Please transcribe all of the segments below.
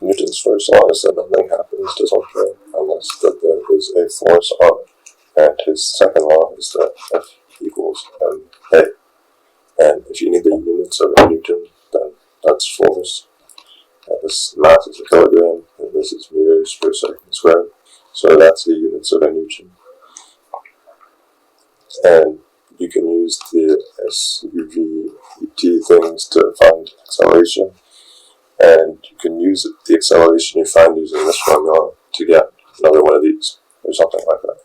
Newton's first law is that nothing happens to something unless that there is a force on it. And his second law is that F equals ma. And if you need the units of a Newton, then that's force. And this mass is a kilogram, and this is meters per second squared. So that's the units of a Newton. And you can use the SUVET things to find acceleration. And you can use the acceleration you find using this formula to get another one of these, or something like that.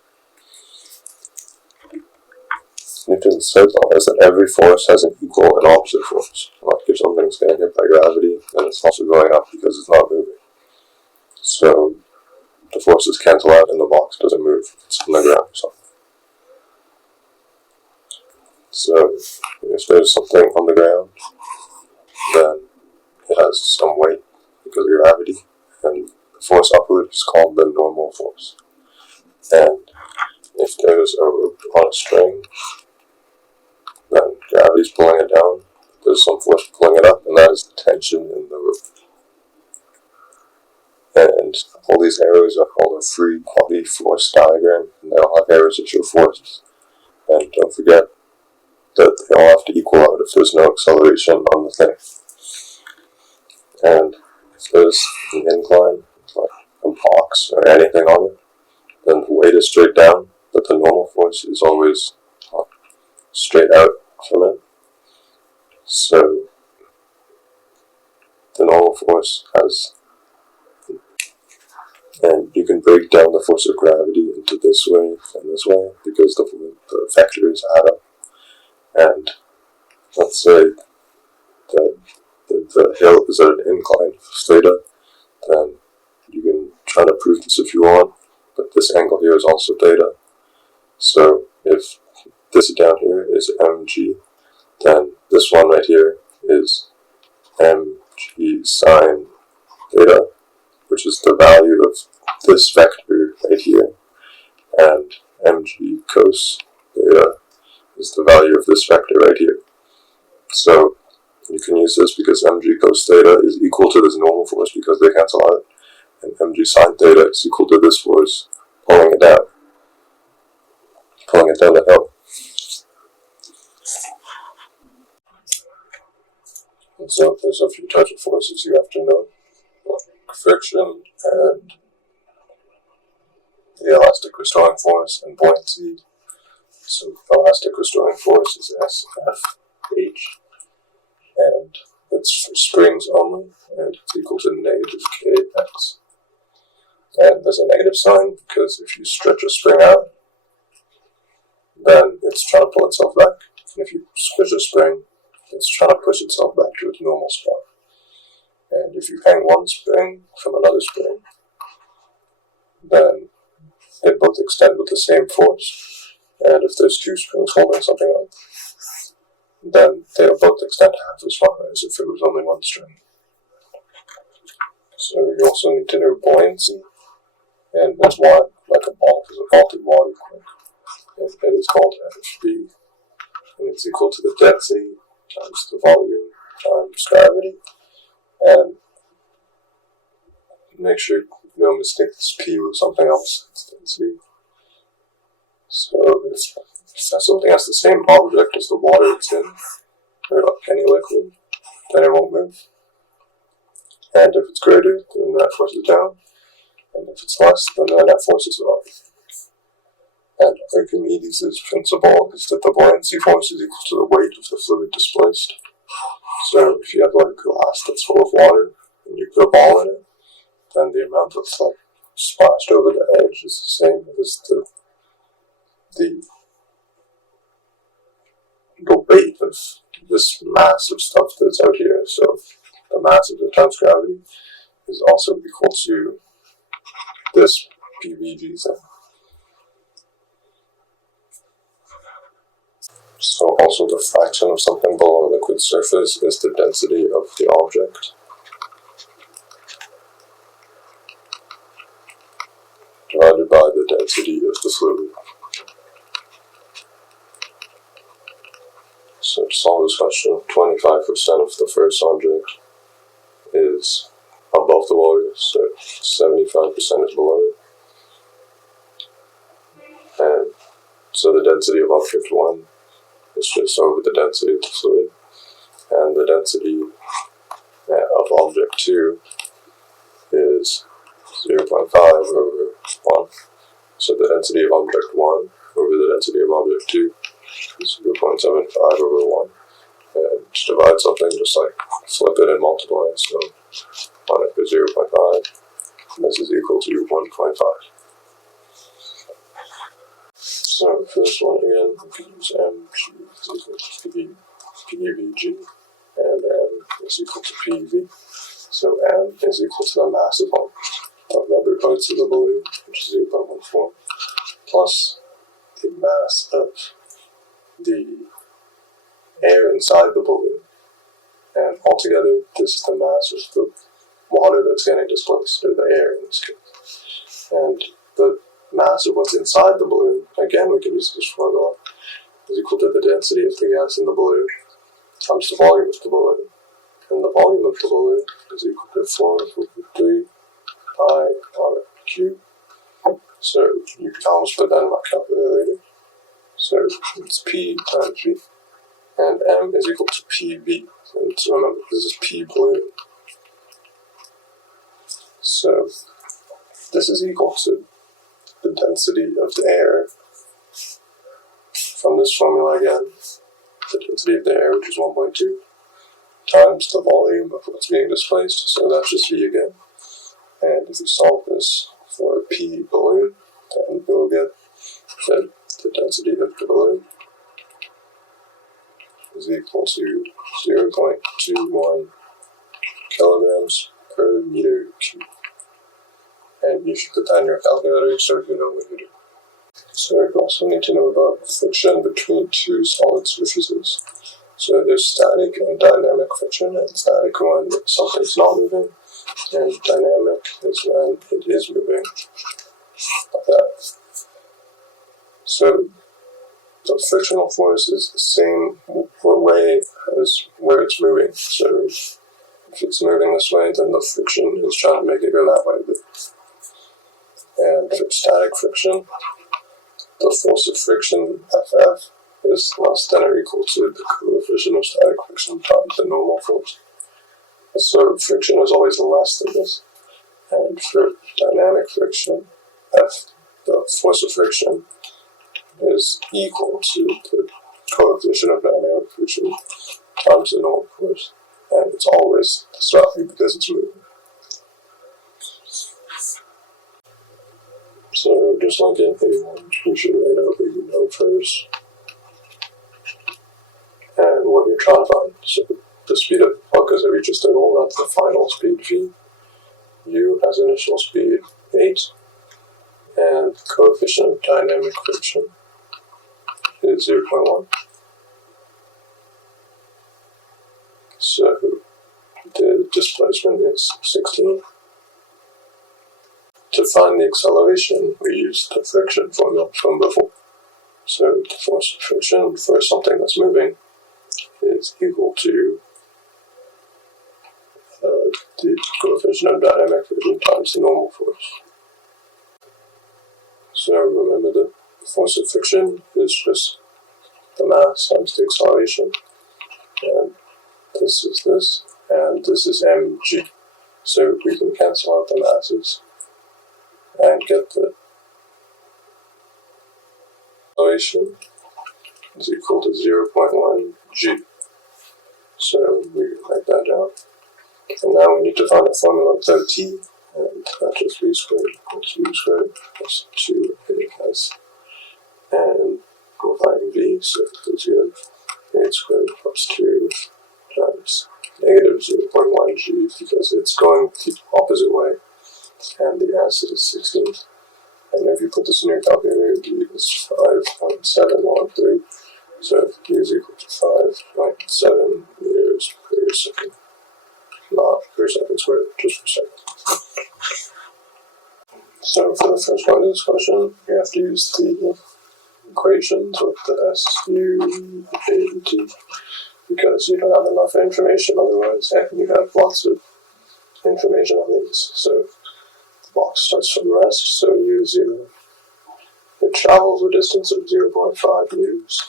Newton's third law is that every force has an equal and opposite force. Like if something's getting hit by gravity, then it's also going up because it's not moving. So the forces cancel out and the box doesn't move. It's on the ground or something. So if there's something on the ground, then it has some weight because of gravity, and the force upward is called the normal force. And if there's a rope on a string, then gravity's pulling it down. There's some force pulling it up, and that is the tension in the rope. And all these arrows are called a free body force diagram, and they all have arrows that show forces. And don't forget that they all have to equal out if there's no acceleration on the thing. And if there's an incline, like a box or anything on it, then the weight is straight down, but the normal force is always straight out from it. So the normal force has, and you can break down the force of gravity into this way and this way because the vectors add up. And let's say that the hill is at an incline of theta, then you can try to prove this if you want, but this angle here is also theta. So if this down here is mg, then this one right here is mg sine theta, which is the value of this vector right here, and mg cos theta is the value of this vector right here. So you can use this because mg cos theta is equal to this normal force because they cancel out, and mg sine theta is equal to this force pulling it down the hill. And so there's a few types of forces you have to know, like friction and the elastic restoring force and buoyancy. So elastic restoring force is SFH, and it's for springs only, and it's equal to negative kx. And there's a negative sign because if you stretch a spring out, then it's trying to pull itself back. And if you squish a spring, it's trying to push itself back to its normal spot. And if you hang one spring from another spring, then they both extend with the same force. And if there's two springs holding something up, then they'll both extend half as far as if it was only one string. So you also need to know buoyancy, and it's wide, like a ball, because a vaulted water quick. And it is called FB, and it's equal to the density times the volume times gravity. And make sure you don't mistake this P with something else. It's density. So if something has the same object as the water it's in, or like any liquid, then it won't move. And if it's greater, then that force is down. And if it's less, then that force is up. And Archimedes' principle is that the buoyancy force is equal to the weight of the fluid displaced. So if you have like a glass that's full of water, and you put a ball in it, then the amount that's like splashed over the edge is the same as the weight of this mass of stuff that's out here. So the mass of the times gravity is also equal to this PVG thing. So also the fraction of something below a liquid surface is the density of the object divided by the density of the fluid. So to solve this question, 25% of the first object is above the water, so 75% is below it. And so the density of object 1 is just over the density of the fluid, and the density of object 2 is 0.5 over 1. So the density of object 1 over the density of object 2 is 0.75 over 1. And to divide something, just like flip it and multiply. So 1 over 0.5, and this is equal to 1.5. So for this one again, we can use mg is equal to pvg, and m is equal to pv. So m is equal to the mass of rubber parts of the balloon, which is 0.14, plus the mass of the air inside the balloon. And altogether, this is the mass of the water that's getting displaced, or the air in this case. And the mass of what's inside the balloon, again we can use this formula, is equal to the density of the gas in the balloon times the volume of the balloon. And the volume of the balloon is equal to 4/3 pi r cubed. So you can almost put that in my calculator later. So it's P times V. And M is equal to PV. And so remember, this is P balloon. So this is equal to the density of the air from this formula again. The density of the air, which is 1.2, times the volume of what's being displaced. So that's just V again. And if you solve this for a P balloon, then you'll get that the density of the balloon is equal to 0.21 kilograms per meter cubed. And you should put that in your calculator so you know what you're doing. So you also need to know about friction between two solid surfaces. So there's static and dynamic friction, and static when something's not moving, and dynamic is when it is moving, like that. So the frictional force is the same way as where it's moving. So if it's moving this way, then the friction is trying to make it go that way. And for static friction, the force of friction, Ff, is less than or equal to the coefficient of static friction times the normal force. So friction is always less than this. And for dynamic friction, F, the force of friction, is equal to the coefficient of dynamic friction times the normal force. And it's always this value because it's moving. So just like in A1, you should write out what you know first and what you're trying to find. So the speed of because we just did all that's the final speed v. U has initial speed 8, and the coefficient of dynamic friction is 0.1. So the displacement is 16. To find the acceleration, we use the friction formula from before. So the force of friction for something that's moving is equal to the coefficient of dynamic friction times the normal force. So remember the force of friction is just the mass times the acceleration, and this is this, and this is mg. So we can cancel out the masses and get the acceleration is equal to 0.1 g. So we write that down. And now we need to find a formula of t, and that's just v squared equals u squared plus 2as. And we'll find v, so it's good. 8 squared plus 2 times negative 0.1 g because it's going the opposite way, and the s is 16. And if you put this in your calculator, g is 5.713. So g is equal to 5.7 meters per second. Not per second squared, just per second. So for the first part of this question, you have to use the equations with the s, u, a, and t, because you don't have enough information otherwise, and you have lots of information on these. So the box starts from rest, so U0. It travels a distance of 0.5 u's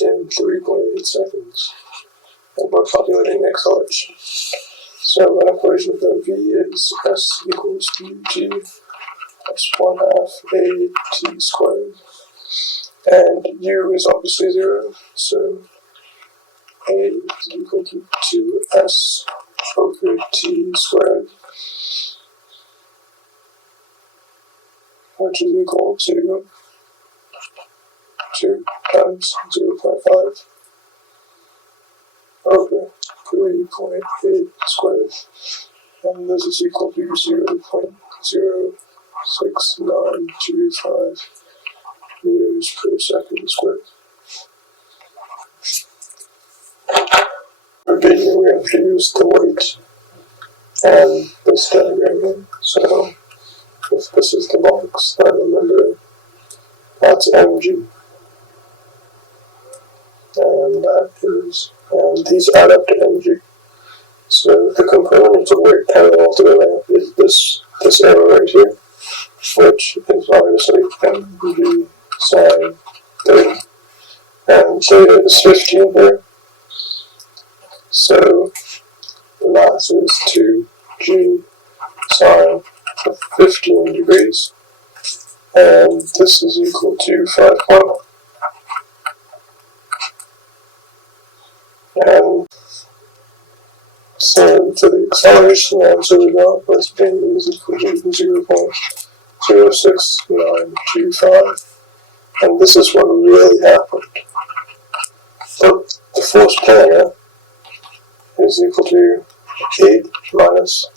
in 3.8 seconds, and we're calculating the acceleration. So an equation for V is S equals ut plus 1/2 A.T squared, and U is obviously 0, so A is equal to 2S over T squared, which is equal to 2 times 0.5 over 3.8 squared, and this is equal to 0.06925 meters per second squared. Again, we're going to use the weight and this diagram here. So if this is the box, then remember that's mg, and these add up to mg. So the component of weight parallel to the lamp is this arrow right here, which is obviously mg sine theta, and theta is 15 here. So the mass is 2g sine 15 degrees, and this is equal to 5.1. And so for the acceleration answer we got was B is equal to 0.06925, and this is what really happened. But the force pulling is equal to 8 minus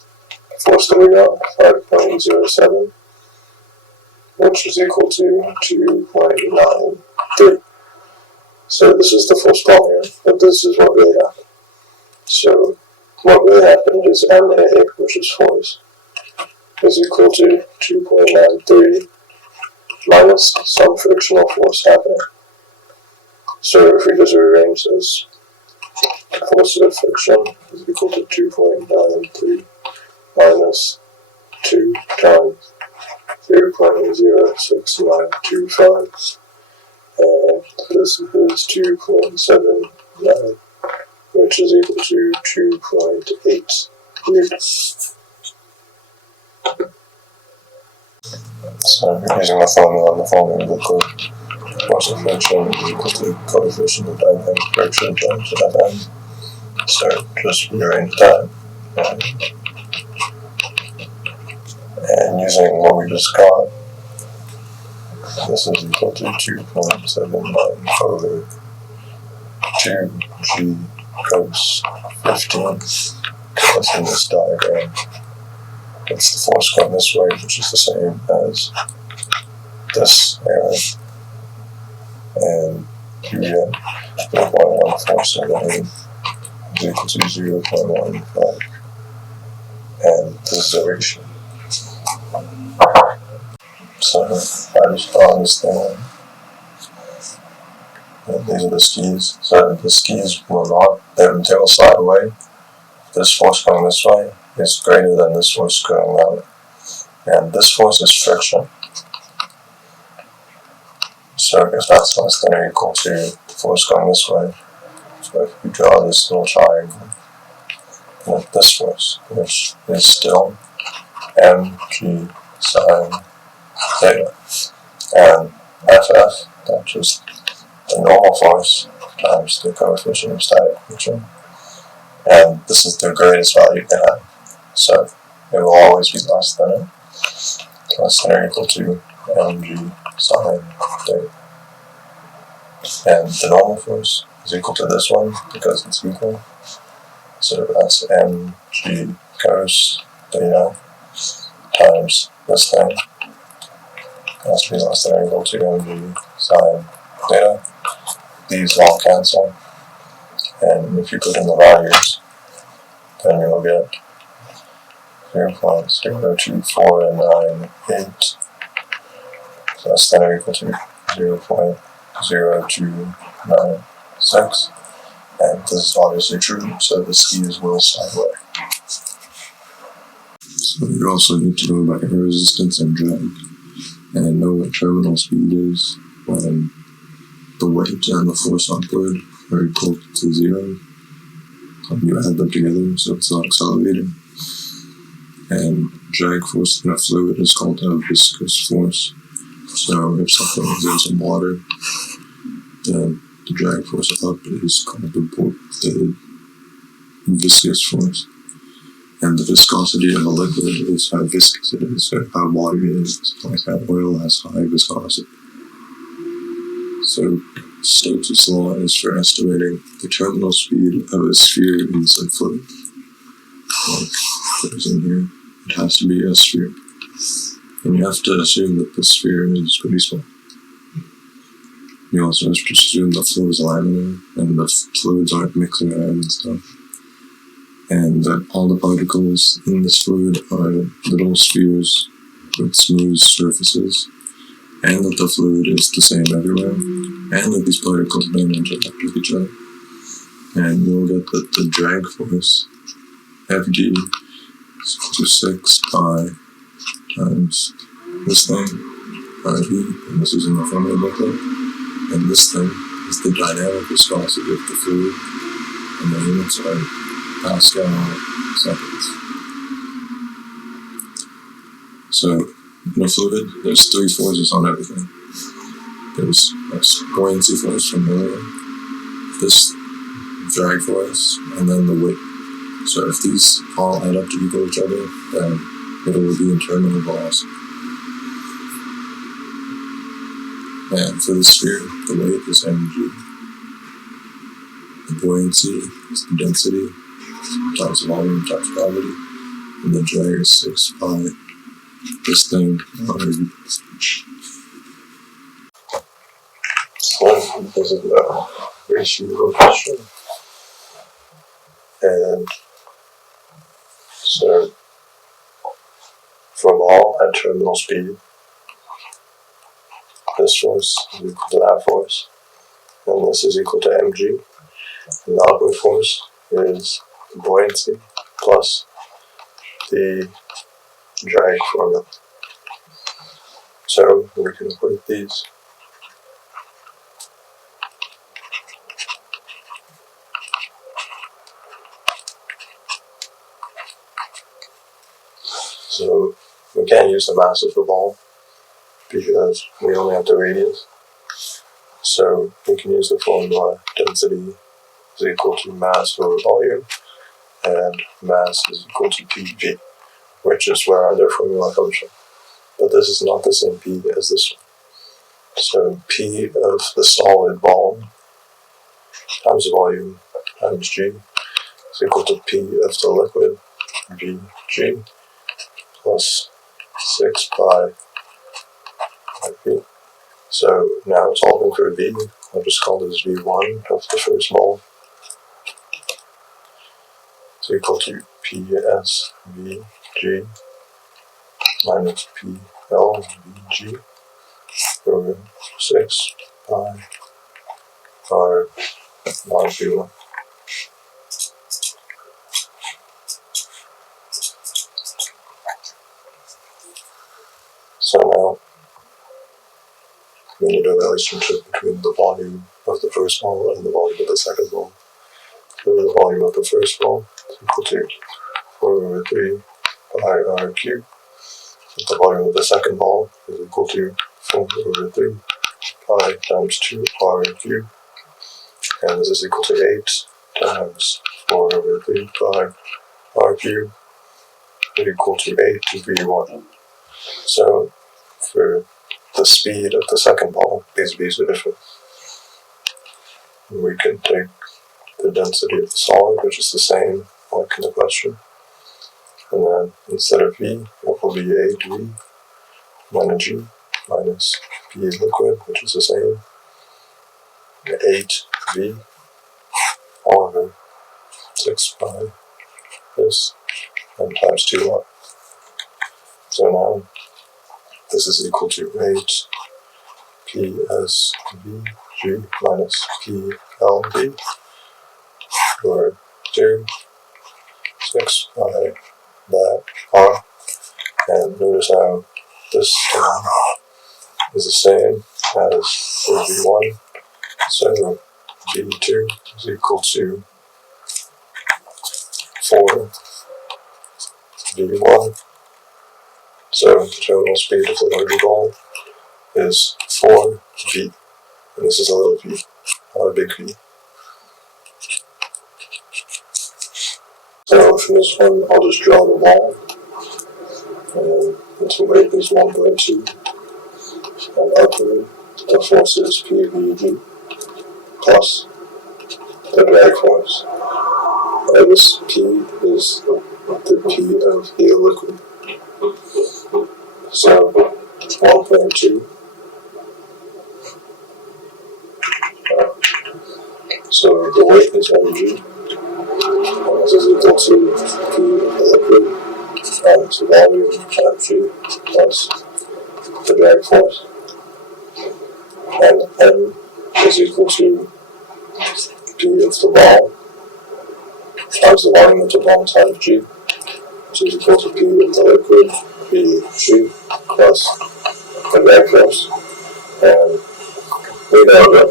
the force that we got, 5.07, which is equal to 2.93. So this is the force pulling, but this is what really happened. So what really happened is MA, which is force, is equal to 2.93 minus some frictional force happening. So if we just rearrange this, the force of friction is equal to 2.93 minus 2 times 0.06925, and this is 2.79, which is equal to 2.8 newtons. So using the formula of liquid, force of friction is equal to coefficient of dynamic friction times Fm. So just rearrange that, and using what we just got, this is equal to 2.79 over 2g cos 15. That's in this diagram. It's the force going this way, which is the same as this arrow. And you get 0.1478 is equal to 0.15. And this is the ratio. So I just understand that these are the skis. So the skis will not, they will slide away. This force going this way is greater than this force going that way. And this force is friction. So if that's less than or equal to the force going this way, so if we draw this little triangle with this force, which is still mg sine theta, and ff, that's just the normal force times the coefficient of static friction, and this is the greatest value it can have, so it will always be less than or equal to mg sine theta. And the normal force is equal to this one because it's equal. So that's mg cos theta times this thing. It has to be less than or equal to mg sine theta. These all cancel. And if you put in the values, then you'll get 0.02498 less than or equal to 0.0296, and this is obviously true, so the skis will slide away. So you also need to know about air resistance and drag, and know what terminal speed is when the weight and the force upward are equal to 0. You add them together so it's not accelerating. And drag force in a fluid is called a viscous force. So if something is in some water, then the drag force up is called the viscous force. And the viscosity of a liquid is how viscous it is, so how watery it is. Like how oil has high viscosity. So Stokes' law is for estimating the terminal speed of a sphere in some fluid. Like there's in here, it has to be a sphere. And you have to assume that the sphere is pretty small. You also have to assume the flow is laminar and the fluids aren't mixing around and stuff. And that all the particles in this fluid are little spheres with smooth surfaces, and that the fluid is the same everywhere, and that these particles don't interact with each other. And you'll get that the drag force, Fg, is equal to 6 pi times this thing, Rv, and this is in the formula booklet, and this thing is the dynamic viscosity of the fluid, and the units are Pascal seconds. So, in a fluid, there's 3 forces on everything. There's a buoyancy force from earlier, this drag force, and then the weight. So if these all add up to equal each other, then it will be in terminal velocity. And for the sphere, the weight is mg. The buoyancy is the density times volume times gravity, and the drag is 6 pi. This thing RV. So this is the ratio question, and so from all at terminal speed, this force is equal to that force, and this is equal to mg, and the upward force is the buoyancy plus the drag formula. So we can equate these. So we can't use the mass of the ball because we only have the radius. So we can use the formula density is equal to mass over volume, and mass is equal to PV, which is where our other formula comes from. But this is not the same P as this one. So P of the solid ball times volume times G is equal to P of the liquid, Vg, plus 6 pi V. So now solving for V, I'll just call this V1 of the first ball. It's equal to PSVG minus PLVG over 6 pi R log V1. So now we need a relationship between the volume of the first ball and the volume of the second ball. So the volume of the first ball is equal to 4 over 3 pi R cubed. The volume of the second ball is equal to 4 over 3 pi times 2 R cubed. And this is equal to 8 times 4 over 3 pi R cubed equal to 8 to V1. So for the speed of the second ball, these V's are different. We can take the density of the solid, which is the same like in the question, and then instead of V, it will be 8V minus G minus P liquid, which is the same, 8V all over 6 pi this, and times 2R. So now this is equal to 8 PSVG minus PLV over 2, 6 pi that R. notice how this is the same as for V1. So V2 is equal to 4 V1. So the terminal speed of the larger ball is 4 V. And this is a little v, not a big V. So for this one, I'll just draw the ball. And its weight is 1.2. And upward, the force is PVG plus the drag force. This P is the P of the liquid. So 1.2. So the weight is mg. And this is equal to P of the liquid times the volume times G plus the drag force. And M is equal to P of the ball times the volume of the ball times G, which is equal to P of the liquid, Vg, plus the drag force. And we know that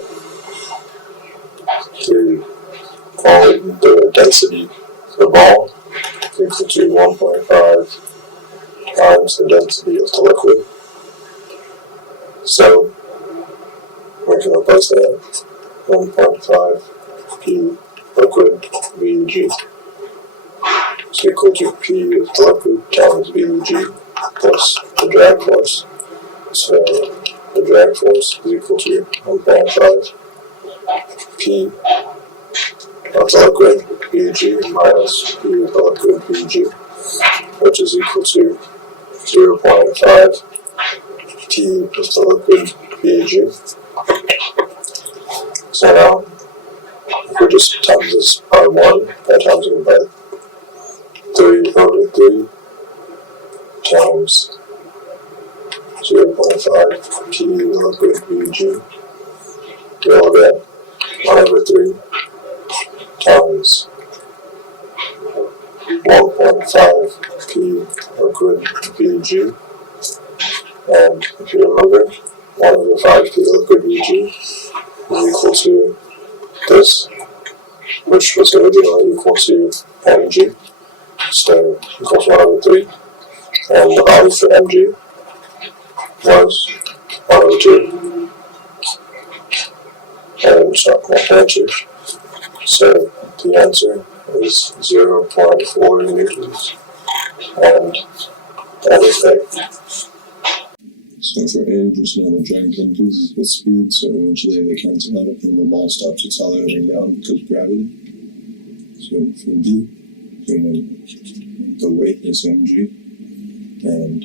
the density of the ball is equal to 1.5 times the density of the liquid. So we can replace that 1.5 P liquid Vg is equal to P of the liquid times Vg plus the drag force. So the drag force is equal to 1.5 P of the liquid Vg minus P of the liquid Vg, which is equal to 0.5 P of the liquid Vg. So now, if we just times this by 1, that times it by 3 over 3 times 0.5 P liquid Vg, we'll get 1 over 3 times 1.5 P liquid Vg. And if you remember, 1 over 5 P liquid Vg is equal to this, which was originally equal to mg. So equals 1 over 3. And the value for mg was 1 over 2. And it's not 1.2. So the answer is 0.4 newtons. And that is it. So for A, just know that drag increases with speed, so eventually they cancel out and the ball stops accelerating down because of gravity. So for B, the weight is mg, and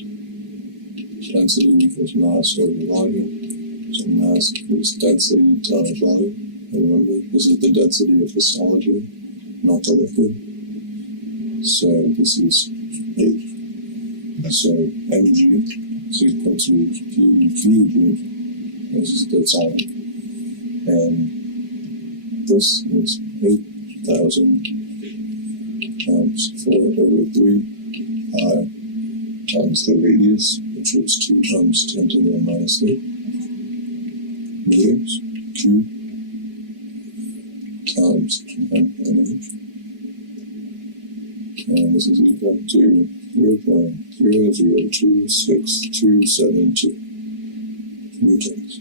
density equals mass over volume. So mass equals density times volume. And remember, this is the density of the solid here, not the liquid. So this is 8. So mg is equal to PVG, this is the solid. And this is 8,000 times 4 over 3 pi times the radius, which is 2 times 10 to the minus 3 meters cubed times 9.8. And this is equal to 0.002672 newtons.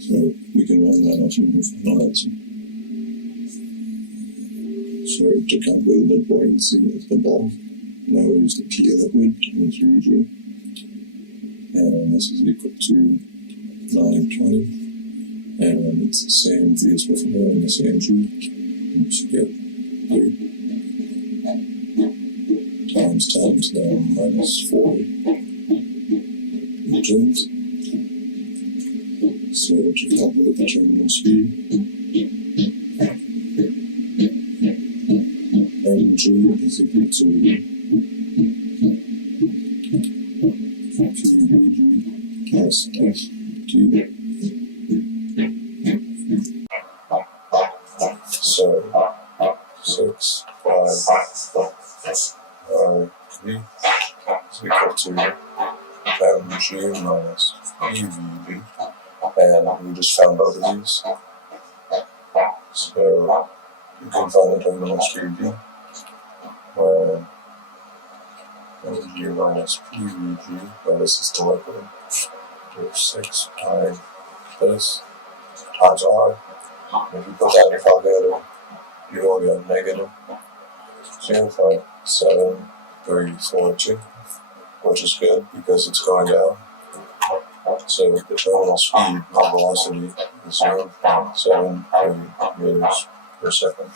So you can run that off your final answer. So to calculate the buoyancy of the ball, now we use the P liquid in 3G. And this is equal to 920. And it's the same V as before and the same G. You should get 3 times 10 to the minus 4 newtons. So to calculate the terminal speed, mg is equal to PVG plus ft. So 6 pi r v is equal to mg minus PVG, and we just found both of these. So you can find the terminal speed v when mg minus PVG, well, this is the liquid, there's 6 times this times r. If you put that in your calculator, you will get negative 0.7342, which is good because it's going down. So the terminal speed or velocity is 0.73 meters per second.